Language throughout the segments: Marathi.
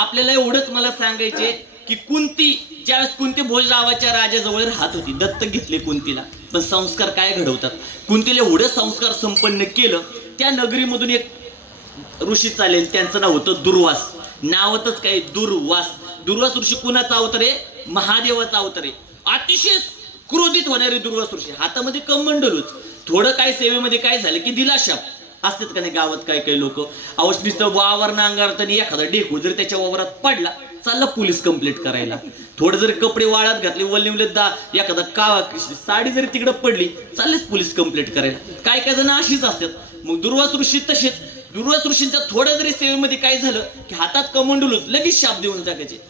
आपल्याला एवढंच मला सांगायचे की कुंती ज्यावेळेस कुंती भोजरावाच्या राजाजवळ राहत होती दत्तक घेतले कुंतीला. पण संस्कार काय घडवतात? कुंतीला एवढं संस्कार संपन्न केलं त्या नगरीमधून एक ऋषी चालेल त्यांचं नाव होतं दुर्वास. नावातच काय? दुर्वास. दुर्वास ऋषी कुणाचा अवतार आहे? महादेवाचा अवतार आहे. अतिशय क्रोधित होणारे दुर्वास ऋषी. हातामध्ये कमंडलूच. थोडं काय सेवेमध्ये काय झालं की दिलाशाप. असतात का नाही गावात काही काही लोक? अवश्य वावर नांगारताना एखादा डेकू जर त्याच्या वावरात पडला चालला पोलीस कंप्लेंट करायला. थोडं जरी कपडे वाळत घातले वल्ले दा एखादा कावा साडी जरी तिकडे पडली चाललेच पोलीस कंप्लेंट करायला. काय काय जण अशीच असतात. मग दुर्वास ऋषी तसेच. दुर्वास ऋषींच्या थोड्या जरी सेवेमध्ये काय झालं की हातात कमंडलूच लगेच शाप देऊन टाकायचे.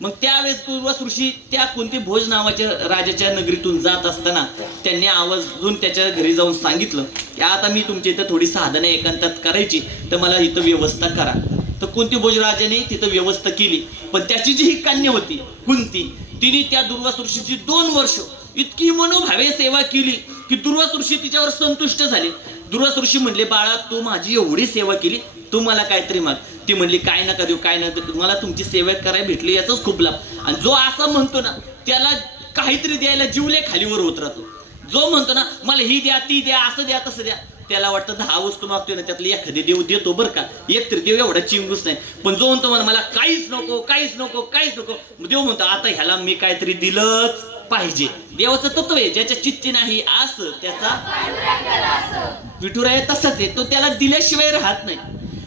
मग त्यावेळेस दुर्वास ऋषी त्या कोणती भोज नावाच्या राजाच्या नगरीतून जात असताना त्यांनी आवाजून त्याच्या घरी जाऊन सांगितलं की आता मी तुमच्या इथं थोडी साधनं एकांतात करायची तर मला इथं व्यवस्था करा. तर कोणती भोज राजाने तिथं व्यवस्था केली पण त्याची जी ही कन्या होती कुंती तिने त्या दुर्वास ऋषीची दोन वर्ष इतकी मनोभावे सेवा केली की दुर्वास ऋषी तिच्यावर संतुष्ट झाले. दुर्वास ऋषी म्हणले बाळा तू माझी एवढी सेवा केली तू मला काहीतरी माग. ती म्हणली काय नका देऊ काय नका देऊ मला तुमची सेवा करायला भेटली याचाच खूप लाभ. आणि जो असं म्हणतो ना त्याला काहीतरी द्यायला जीवले खालीवर होत राहतो. जो म्हणतो ना मला ही द्या ती द्या असं द्या तसं द्या त्याला वाटतं दहा वस्तू मागतोय ना त्यातली एखादी देव देतो बरं का. एक तरी देव एवढा चिंगूस नाही. पण जो म्हणतो मला मला काहीच नको काहीच नको काहीच नको. देऊ देव म्हणतो आता ह्याला मी काहीतरी दिलंच. पाहिजे. देवाचं तत्व आहे ज्याच्या चित्ती नाही आस त्याचा विठुराय तसाच आहे. तो त्याला दिल्याशिवाय राहत नाही.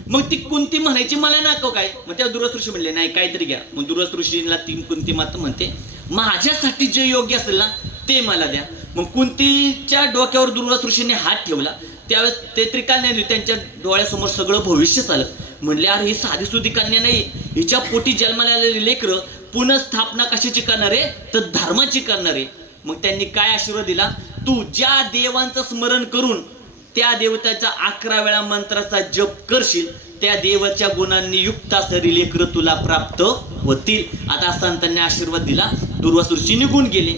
मग ती कुंती म्हणायची मला नको काय? मग त्या दुर्वास ऋषी म्हणले नाही काहीतरी घ्या. मग दुर्वास ऋषीला ती कुंती मात्र म्हणते माझ्यासाठी जे योग्य असेल ना ते मला द्या. मग कुंतीच्या डोक्यावर दुर्वास ऋषीने हात ठेवला. त्यावेळेस ते त्रिकान्याने त्यांच्या डोळ्यासमोर सगळं भविष्य आलं म्हणले अरे ही साधी सुधी कन्या नाही. हिच्या पोटी जन्माला आलेली लेकरं पुनर्स्थापना कशाची करणार? आहे तर धर्माची करणार. आहे मग त्यांनी काय आशीर्वाद दिला? तू ज्या देवांचं स्मरण करून त्या देवताच्या अकरा वेळा मंत्राचा जप करशील त्या देवाच्या गुणांनी युक्त असलेली लेकर तुला प्राप्त होतील. आता संतांनी आशीर्वाद दिला. दुर्वासुरची निघून गेले.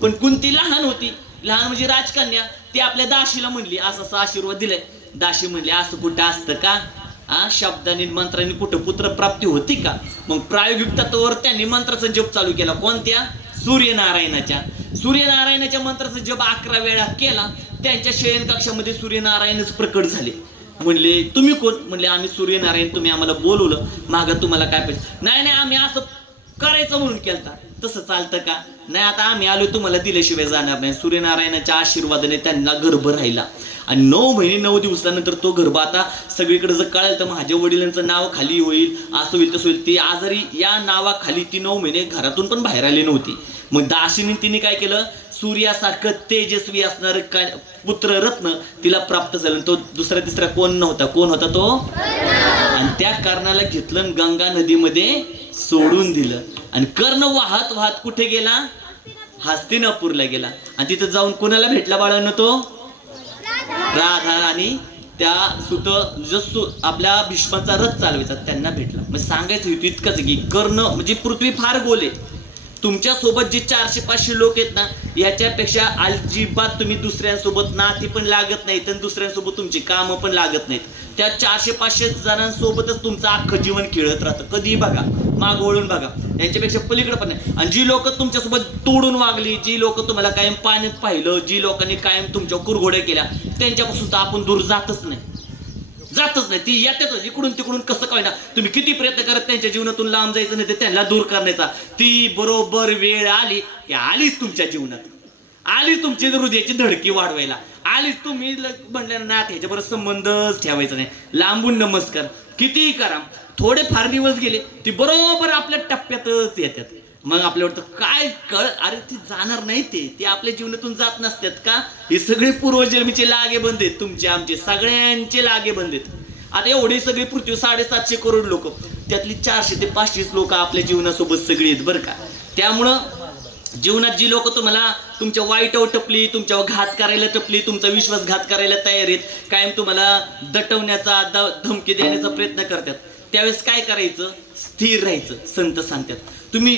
पण कुंती लहान होती. लहान म्हणजे राजकन्या. ती आपल्या दाशीला म्हणली असं असं आशीर्वाद दिलाय. दाशी म्हणली असं कुठं असतं का? हा शब्दाने मंत्राने कुठं पुत्र प्राप्ती होती का? मग प्रायोगिक तत्वावर त्यांनी मंत्राचा जप चालू केला. कोणत्या? सूर्यनारायणाच्या. सूर्यनारायणाच्या मंत्राचा जप अकरा वेळा केला. त्यांच्या शयन कक्षामध्ये सूर्यनारायणच प्रकट झाले. म्हणले तुम्ही कोण? म्हणले आम्ही सूर्यनारायण. तुम्ही आम्हाला बोलवलं. माग तुम्हाला काय पाहिजे? नाही नाही आम्ही असं करायचं म्हणून केलता. तसं चालतं का? नाही आता आम्ही आलो तुम्हाला दिल्याशिवाय जाणार नाही. सूर्यनारायणाच्या आशीर्वादाने त्यांना गर्भ राहिला. आणि नऊ महिने नऊ दिवसानंतर तो गर्भ आता सगळीकडे जर कळेल तर माझ्या वडिलांचं नाव खाली होईल असं होईल तसं होईल. ती आजारी या नावाखाली ती नऊ महिने घरातून पण बाहेर आली नव्हती. मग दाशीने तिने काय केलं? सूर्यासारखं तेजस्वी असणार पुत्र रत्न तिला प्राप्त झालं. तो दुसरा तिसरा कोण नव्हता? कोण होता तो? आणि त्या कर्णाला घेतलं गंगा नदीमध्ये सोडून दिलं. आणि कर्ण वाहत वाहत कुठे गेला? हस्तिनापूरला गेला. आणि तिथं जाऊन कोणाला भेटला बाळानं तो? राधा आणि त्या सुत जसो आपल्या भीष्माचा रथ चालवायचा त्यांना भेटला. मग म्हणजे सांगायचं होतं इतकंच की कर्ण म्हणजे पृथ्वी फार गोल आहे. तुमच्यासोबत जे चारशे पाचशे लोक आहेत ना याच्यापेक्षा अजिबात तुम्ही दुसऱ्यांसोबत नाती पण लागत नाहीत आणि दुसऱ्यांसोबत तुमची कामं पण लागत नाहीत. त्या चारशे पाचशे जणांसोबतच तुमचं अख्खं जीवन खेळत राहतं. कधीही बघा. माग वळून बघा. यांच्यापेक्षा पलीकडे पण नाही. आणि जी लोक तुमच्यासोबत तोडून वागली जी लोक तुम्हाला कायम पाण्यात पाहिलं जी लोकांनी कायम तुमच्या कुरघोड्या केल्या त्यांच्यापासून तर आपण दूर जातच नाही. जातच नाही. ती येतातच इकडून तिकडून कसं काय ना तुम्ही किती प्रयत्न करत त्यांच्या जीवनातून लांब जायचं नाही ते त्यांना दूर करण्याचा. ती बरोबर वेळ आली की आलीच तुमच्या जीवनात. आलीच तुमची हृदयाची धडकी वाढवायला. आलीच तुम्ही म्हणल्या ना ह्याच्याबरोबर संबंधच ठेवायचा नाही. लांबून नमस्कार. कितीही करा. थोडे फार दिवस गेले ती बरोबर आपल्या टप्प्यातच येतात. मग आपल्या वाटतं काय कळ अरे ती जाणार नाही ते. ते आपल्या जीवनातून जात नसतात का? हे सगळे पूर्वजन्मीचे लागे बंद आहेत. तुमचे आमचे सगळ्यांचे लागे बंद आहेत. आता एवढी सगळी पृथ्वी साडेसातशे करोड लोक त्यातली चारशे ते पाचशेच लोक आपल्या जीवनासोबत सगळी आहेत बरं का? त्यामुळं जीवनात जी लोक तुम्हाला तुमच्या वाईटवर टपली तुमच्यावर घात करायला टपली तुमचा विश्वासघात करायला तयार आहेत कायम तुम्हाला दटवण्याचा धमकी देण्याचा प्रयत्न करतात. त्यावेळेस काय करायचं? स्थिर राहायचं संत सांगतात. तुम्ही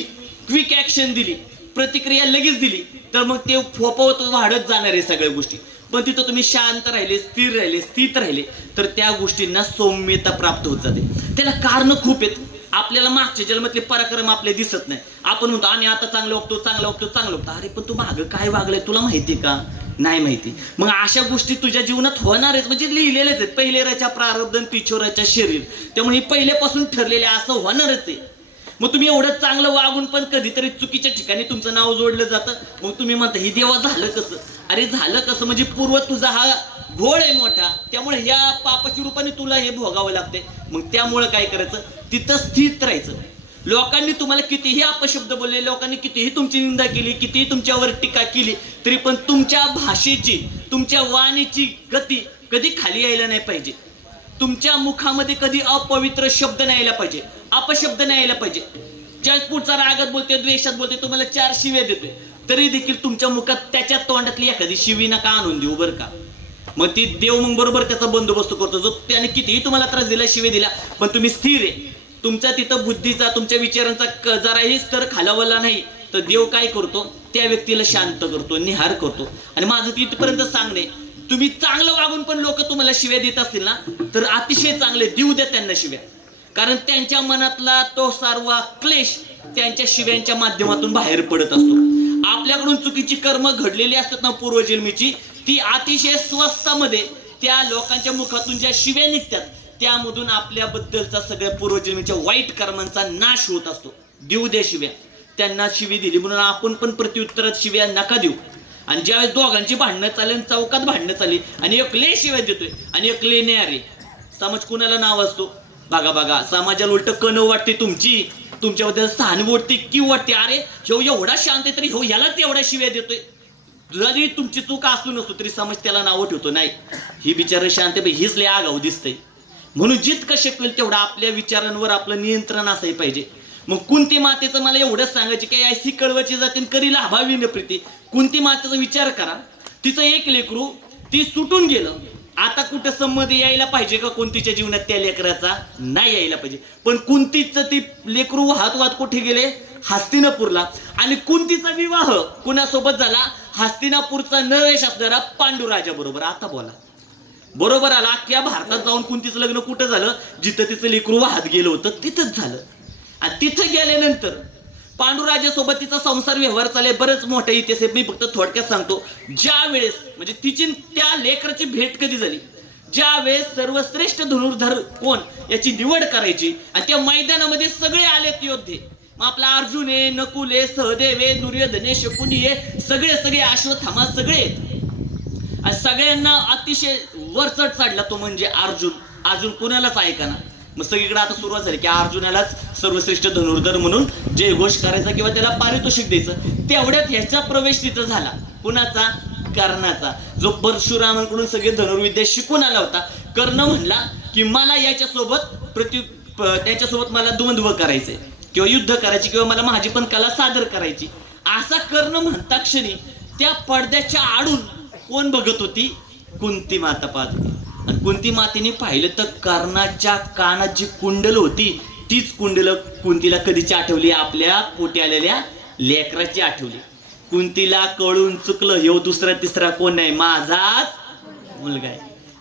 क्विक ऍक्शन दिली प्रतिक्रिया लगेच दिली तर मग ते फोपवत वाढत जाणार आहे सगळ्या गोष्टी. पण तिथं तुम्ही शांत राहिले स्थिर राहिले स्थित राहिले तर त्या गोष्टींना सौम्यता प्राप्त होत जाते. त्याला कारण खूप आहेत. आपल्याला मागच्या जन्मातले पराक्रम आपले दिसत नाही. आपण म्हणतो आम्ही आता चांगलं वागतो चांगलं वागतो चांगलं वागतो अरे पण तू मागं काय वागलंय तुला माहिती का? नाही माहिती. मग अशा गोष्टी तुझ्या जीवनात होणारच म्हणजे लिहिलेलेच आहेत. पहिले रच्या प्रारब्ध आणि पिछोराच्या शरीर. त्यामुळे हे पहिल्यापासून ठरलेले असं होणारच आहे. मग तुम्ही एवढं चांगलं वागून पण कधीतरी चुकीच्या ठिकाणी तुमचं नाव जोडलं जातं. मग तुम्ही म्हणता ही देवा झालं कसं? अरे झालं कसं? म्हणजे पूर्व तुझा हा घोळ आहे मोठा. त्यामुळे ह्या पापाच्या रूपाने तुला हे भोगावं लागते मग त्यामुळं काय करायचं? तिथं स्थित राहायचं. लोकांनी तुम्हाला कितीही अपशब्द बोलले लोकांनी कितीही तुमची निंदा केली कितीही तुमच्यावर टीका केली तरी पण तुमच्या भाषेची तुमच्या वाणीची गती कधी खाली यायला नाही पाहिजे. तुमच्या मुखामध्ये कधी अपवित्र शब्द नाही यायला पाहिजे अपशब्द नाही यायला पाहिजे. ज्या पुढचा रागात बोलते द्वेषात बोलते तुम्हाला चार शिव्या देतोय. तरी देखील तुमच्या मुखात त्याच्या तोंडातली एखादी शिवी नका आणून देऊ बरं का. मग ती देव मग बरोबर त्याचा बंदोबस्त करतो जो त्याने कितीही तुम्हाला त्रास दिला शिवे दिला पण तुम्ही स्थिर आहे. तुमचा तिथं बुद्धीचा तुमच्या विचारांचा जराही स्तर खालावला नाही तर देव काय करतो? त्या व्यक्तीला शांत करतो निहार करतो. आणि माझं तिथपर्यंत सांगणे तुम्ही चांगलं वागून पण लोक तुम्हाला शिव्या देत असतील ना तर अतिशय चांगले देऊ द्या त्यांना शिव्या. कारण त्यांच्या मनातला तो सारवा क्लेश त्यांच्या शिव्यांच्या माध्यमातून बाहेर पडत असतो. आपल्याकडून चुकीची कर्म घडलेली असतात ना पूर्वजन्मीची ती अतिशय स्वस्तामध्ये त्या लोकांच्या मुखातून ज्या शिव्या निघतात त्यामधून आपल्याबद्दलचा सगळ्या पूर्वजन्मीच्या वाईट कर्मांचा नाश होत असतो. देऊ द्या शिव्या. त्यांना शिवी दिली म्हणून आपण पण प्रत्युत्तरात शिव्या नका देऊ. आणि ज्यावेळेस दोघांची भांडणं चालेल आणि चौकात भांडणं चालली आणि एकले शिव्या देतोय आणि एक नाही न्यारे समाज कुणाला नाव असतो? बघा बघा समाजाला उलट कण वाटते तुमची. तुमच्याबद्दल सहानुभूती की वाटते? अरे ह्यो एवढा शांत आहे तरी ह्यो यालाच एवढा शिव्या देतोय. जरी तुमची चूक असू नसतो तरी समाज त्याला नावं ठेवतो. नाही ही बिचार शांत आहे, हीच लय आगाऊ दिसतंय. म्हणून जितकं शक्य तेवढं आपल्या विचारांवर आपलं नियंत्रण असायला पाहिजे. मग कुंती मातेचं मला एवढंच सांगायचे की ऐसी कळवाची जातीन करी लाभावी न प्रीती. कुंती मातेचा विचार करा. तिचं एक लेकरू ती सुटून गेलं. आता कुठं संमती यायला पाहिजे का कुंतीच्या जीवनात त्या लेकराचा? नाही यायला पाहिजे. पण कुंतीचं ती लेकरू वाहत वाहत कुठे गेले? हस्तिनापूरला. आणि कुंतीचा विवाह कुणासोबत झाला? हस्तिनापूरचा नरेश असणारा पांडुराजा बरोबर. आता बोला. बरोबर आला अख्ख्या भारतात जाऊन कुंतीचं लग्न कुठं झालं? जिथं तिचं लेकरू वाहत गेलं होतं तिथंच झालं. आणि तिथं गेल्यानंतर पांडुराजासोबत तिचा संसार व्यवहार चालले बरेच मोठा इतिहास आहे मी फक्त थोडक्यात सांगतो ज्या वेळेस म्हणजे तिची त्या लेकराची भेट कधी झाली? ज्या वेळेस सर्वश्रेष्ठ धनुर्धर कोण याची निवड करायची आणि त्या मैदानामध्ये सगळे आलेत योद्धे. मग आपला अर्जुन आहे नकुल आहे सहदेव आहे दुर्योधने शकुनी आहे सगळे सगळे अश्वत्थामा सगळे आहेत. आणि सगळ्यांना अतिशय वर चढ चढला तो म्हणजे अर्जुन. अर्जुन कुणालाच ऐका ना. मग सगळीकडे आता सुरुवात झाली की अर्जुनालाच सर्वश्रेष्ठ धनुर्धर म्हणून जयघोष करायचा किंवा त्याला पारितोषिक द्यायचं तेवढ्यात ह्याचा प्रवेश तिथं झाला. कुणाचा? कर्णाचा. जो परशुरामांकडून सगळे धनुर्विद्या शिकून आला होता. कर्ण म्हणला की मला याच्यासोबत प्रति त्याच्यासोबत मला द्वंद्व करायचे किंवा युद्ध करायची किंवा मला माझी पण कला सादर करायची. असा कर्ण म्हणता क्षणी त्या पडद्याच्या आडून कोण बघत होती? कुंती माता पाहत होती. आणि कुंती मातेने पाहिलं तर कर्णाच्या कानात जी कुंडल होती तीच कुंडल कुंतीला कधीची आठवली? आपल्या पोटी आलेल्या लेकराची आठवली. कुंतीला कळून चुकलं ह्यो दुसरा तिसरा कोण नाही? माझाच मुलगा आहे.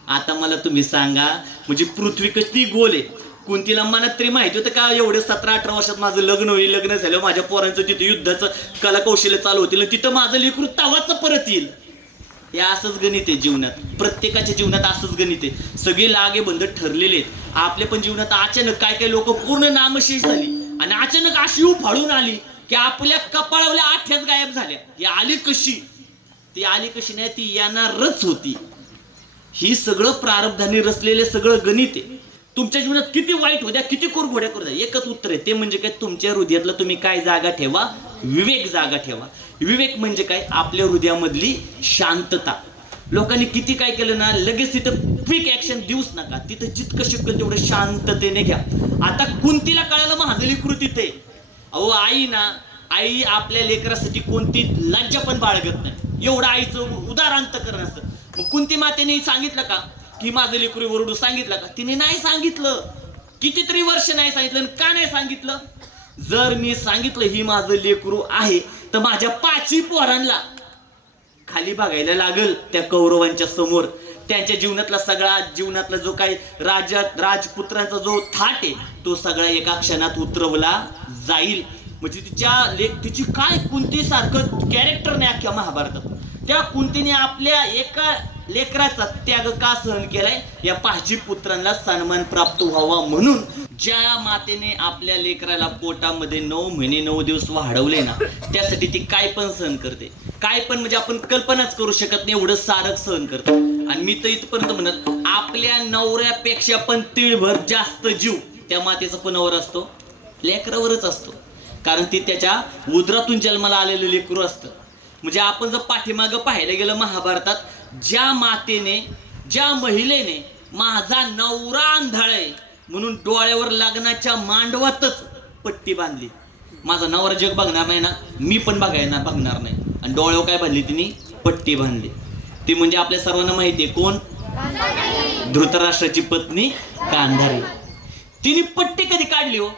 आता मला तुम्ही सांगा म्हणजे पृथ्वी कशी गोल आहे. कुंतीला मनात तरी माहिती होतं का एवढे सतरा अठरा वर्षात माझं लग्न होईल लग्न झालं माझ्या पोरांचं तिथं युद्धाचं कला कौशल्य चालू होतील तिथं माझं लेकरू तवाच परत येईल? हे असंच गणित आहे जीवनात. प्रत्येकाच्या जीवनात असंच गणित आहे. सगळे लागे बंद ठरलेले आहेत. आपल्या पण जीवनात अचानक काय काय लोक पूर्ण नामशेष झाली. आणि अचानक अशी उफाळून आली की आपल्या कपाळावल्या आठ्याच गायब झाल्या. ही आली कशी? ती आली कशी नाही ती येणारच होती. ही सगळं प्रारब्धाने रचलेलं सगळं गणित आहे. तुमच्या जीवनात किती वाईट होत्या किती कोरघोड्या करू द्या. एकच उत्तर आहे. ते म्हणजे काय? तुमच्या हृदयातलं तुम्ही काय जागा ठेवा. विवेक जागा ठेवा. विवेक म्हणजे काय? आपल्या हृदयामधली शांतता. लोकांनी किती काय केलं ना लगेच तिथं क्विक ऍक्शन देऊच नका. तिथं जितकं शक्य तेवढं शांततेने घ्या. आता कुंतीला कळायला माझं लेकरू तिथे. अहो आई ना आई आपल्या लेकरासाठी कोणती लज्जा पण बाळगत नाही. एवढं आईचं उदारांत करणं असतं. मग कुंती मातेने सांगितलं का? की माझं लेकरू वरडू सांगितलं का? तिने नाही सांगितलं. कितीतरी वर्ष नाही सांगितलं आणि का नाही सांगितलं? जर मी सांगितलं ही माझं लेकरू आहे तर माझ्या पाचवी पोरांना खाली बघायला लागल त्या कौरवांच्या समोर. त्यांच्या जीवनातला सगळा जीवनातला जो काही राजा राजपुत्रांचा जो थाट आहे तो सगळा एका क्षणात उतरवला जाईल. म्हणजे तिच्या लेख तिची काय कुंती सारखं कॅरेक्टर नाही अख्ख्या महाभारतात. त्या कुंतीने आपल्या एका लेकराचा त्याग का सहन केलाय? या पाचवी पुत्रांना सन्मान प्राप्त व्हावा म्हणून ज्या मातेने आपल्या लेकराला पोटामध्ये नऊ महिने नऊ दिवस वाढवले ना त्यासाठी ती काय पण सहन करते. काय पण म्हणजे आपण कल्पनाच करू शकत नाही एवढं सारक सहन करते. आणि मी तर इथपर्यंत म्हणत आपल्या नवऱ्यापेक्षा पण तिळभर जास्त जीव त्या मातेचा पण नवरा असतो लेकरावरच असतो. कारण ती त्याच्या उदरातून जन्माला आलेलं लेकरू असतं. म्हणजे आपण जर पाठीमागं पाहायला गेलं महाभारतात ज्या मातेने ज्या महिलेने माझा नवरा अंधाळ आहे म्हणून डोळ्यावर लग्नाच्या मांडवातच पट्टी बांधली. माझा नवरा जग बघणार नाही ना मी पण बघायला बघणार नाही. आणि डोळ्यावर काय बांधली तिने? पट्टी बांधली. ती म्हणजे आपल्या सर्वांना माहिती आहे कोण? धृतराष्ट्राची पत्नी गांधारी तिने पट्टी कधी काढली हो?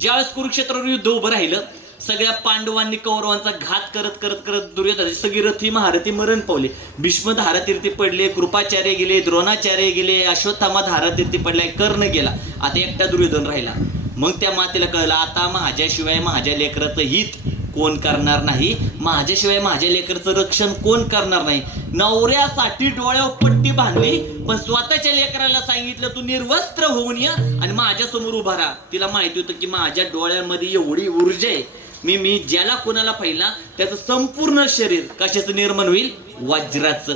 ज्यावेळेस कुरुक्षेत्रावर युद्ध उभं राहिलं सगळ्या पांडवांनी कौरवांचा घात करत करत करत दुर्योधनाची सगळी रथी महारथी मरण पावले. भीष्म धारातीर्थी पडले कृपाचार्य गेले द्रोणाचार्य गेले अश्वत्थामा धारातीर्थी पडलाय कर्ण गेला. आता एकटा दुर्योधन राहिला. मग त्या मातेला कळलं आता माझ्याशिवाय माझ्या लेकराचं हित कोण करणार नाही? माझ्याशिवाय माझ्या लेकरचं रक्षण कोण करणार नाही? नवऱ्यासाठी डोळ्यावर पट्टी बांधली पण स्वतःच्या लेकराला सांगितलं तू निर्वस्त्र होऊन या आणि माझ्यासमोर उभा राहा. तिला माहिती होतं की माझ्या डोळ्यामध्ये एवढी ऊर्जा आहे. मी मी ज्याला कोणाला पाहिला त्याचं संपूर्ण शरीर कशाचं निर्माण होईल? वज्राचं.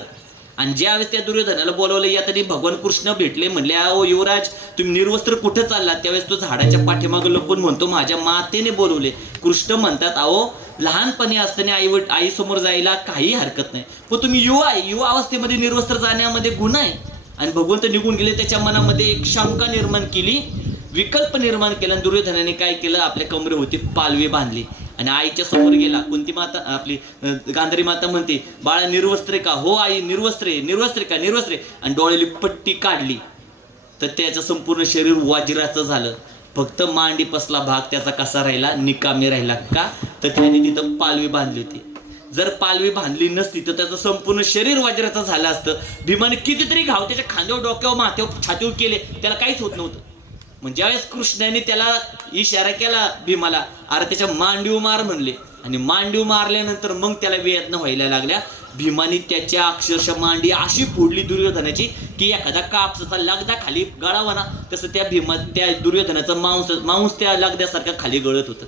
आणि ज्यावेळेस त्या दुर्योधनाला बोलवलं या तरी भगवान कृष्ण भेटले म्हणले अहो युवराज तुम्ही निर्वस्त्र कुठे चालला त्यावेळेस तो झाडाच्या पाठीमागं लपून म्हणतो माझ्या मातेने बोलवले. कृष्ण म्हणतात अहो लहानपणी असताना आई आई समोर जायला काही हरकत नाही. पण तुम्ही युवा आहे युवा अवस्थेमध्ये निर्वस्त्र जाण्यामध्ये गुन्हा आहे. आणि भगवंत निघून गेले त्याच्या मनामध्ये एक शंका निर्माण केली विकल्प निर्माण केला आणि दुर्योधनाने काय केलं? आपल्या कमरेवरती पालवी बांधली. आणि आईच्या समोर गेला. कोणती माता? आपली गांधारी माता म्हणते बाळा निर्वस्त्रे का? हो आई निर्वस्त्रे निर्वस्त्रे का? निर्वस्त्रे. आणि डोळ्याली पट्टी काढली. तर त्याचं संपूर्ण शरीर वाजिराचं झालं. फक्त मांडी पसला भाग त्याचा कसा राहिला? निकामी राहिला का? तर त्याने तिथं पालवी बांधली होती. जर पालवी बांधली नसती तर त्याचं संपूर्ण शरीर वाजराचं झालं असतं. भीमाने कितीतरी घाव त्याच्या खांद्यावर डोक्यावर माथ्यावर छातीवर केले. त्याला काहीच होत नव्हतं. मग ज्यावेळेस कृष्णाने त्याला इशारा केला भीमाला अरे त्याच्या मांडीव मार म्हणले. आणि मांडीव मारल्यानंतर मग त्याला वेदना व्हायला लागल्या. भीमाने त्याच्या अक्षरशः मांडी अशी फोडली दुर्योधनाची की एखादा कापसाचा लगदा खाली गळावा ना तसं त्या भीमा त्या दुर्योधनाचं मांस मांस त्या लगद्यासारखं खाली गळत होतं.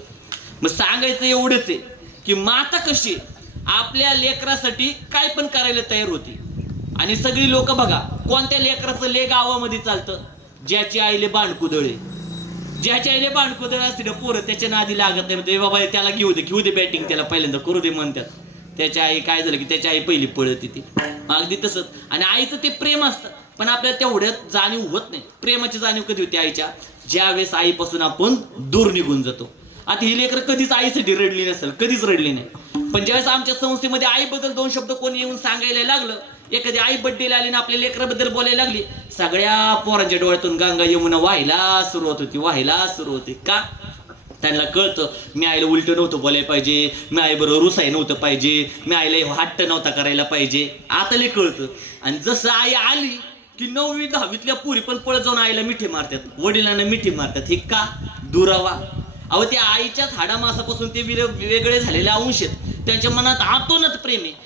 मग सांगायचं एवढंच आहे की माता कशी आपल्या लेकरासाठी काय पण करायला तयार होती. आणि सगळी लोक बघा कोणत्या लेकराचं ले गावामध्ये चालतं? ज्याची आईले बाणकुदळे. ज्याच्या आईले बाणकुदळ असते ना पोरं त्याच्या नादी लागत नाही. म्हणते, बाबा त्याला घेऊ दे घेऊ दे बॅटिंग त्याला पहिल्यांदा करू दे म्हणतात. त्याच्या आई काय झालं की त्याची आई पहिली पळत ती अगदी तसंच. आणि आईचं ते प्रेम असतं. पण आपल्याला तेवढ्यात जाणीव होत नाही. प्रेमाची जाणीव कधी होती आईच्या? ज्यावेळेस आईपासून आपण दूर निघून जातो. आता ही लेकर कधीच आईसाठी रडली नसेल कधीच रडली नाही. पण ज्यावेळेस आमच्या संस्थेमध्ये आईबद्दल दोन शब्द कोणी येऊन सांगायला लागलं एखादी आई बड्डेला आली ना आपल्या लेकराबद्दल बोलायला लागली सगळ्या पोरांच्या डोळ्यातून गंगा यमुना व्हायला सुरुवात होती व्हायला सुरू होती. का? त्यांना कळतं मी आईला उलट नव्हतं बोलायला पाहिजे मी आई बरोबर रुसाय नव्हतं पाहिजे मी आईला हट्ट नव्हता करायला पाहिजे. आताले कळतं. आणि जसं आई आली की नववी दहावीतल्या पुरी पण पळत जाऊन आईला मिठी मारतात वडिलांना मिठी मारतात. हे का? दुरावा. अहो त्या आईच्याच हाडामासापासून ते वेगळे झालेले अंश आहेत. त्यांच्या मनात आतोनात प्रेम आहे.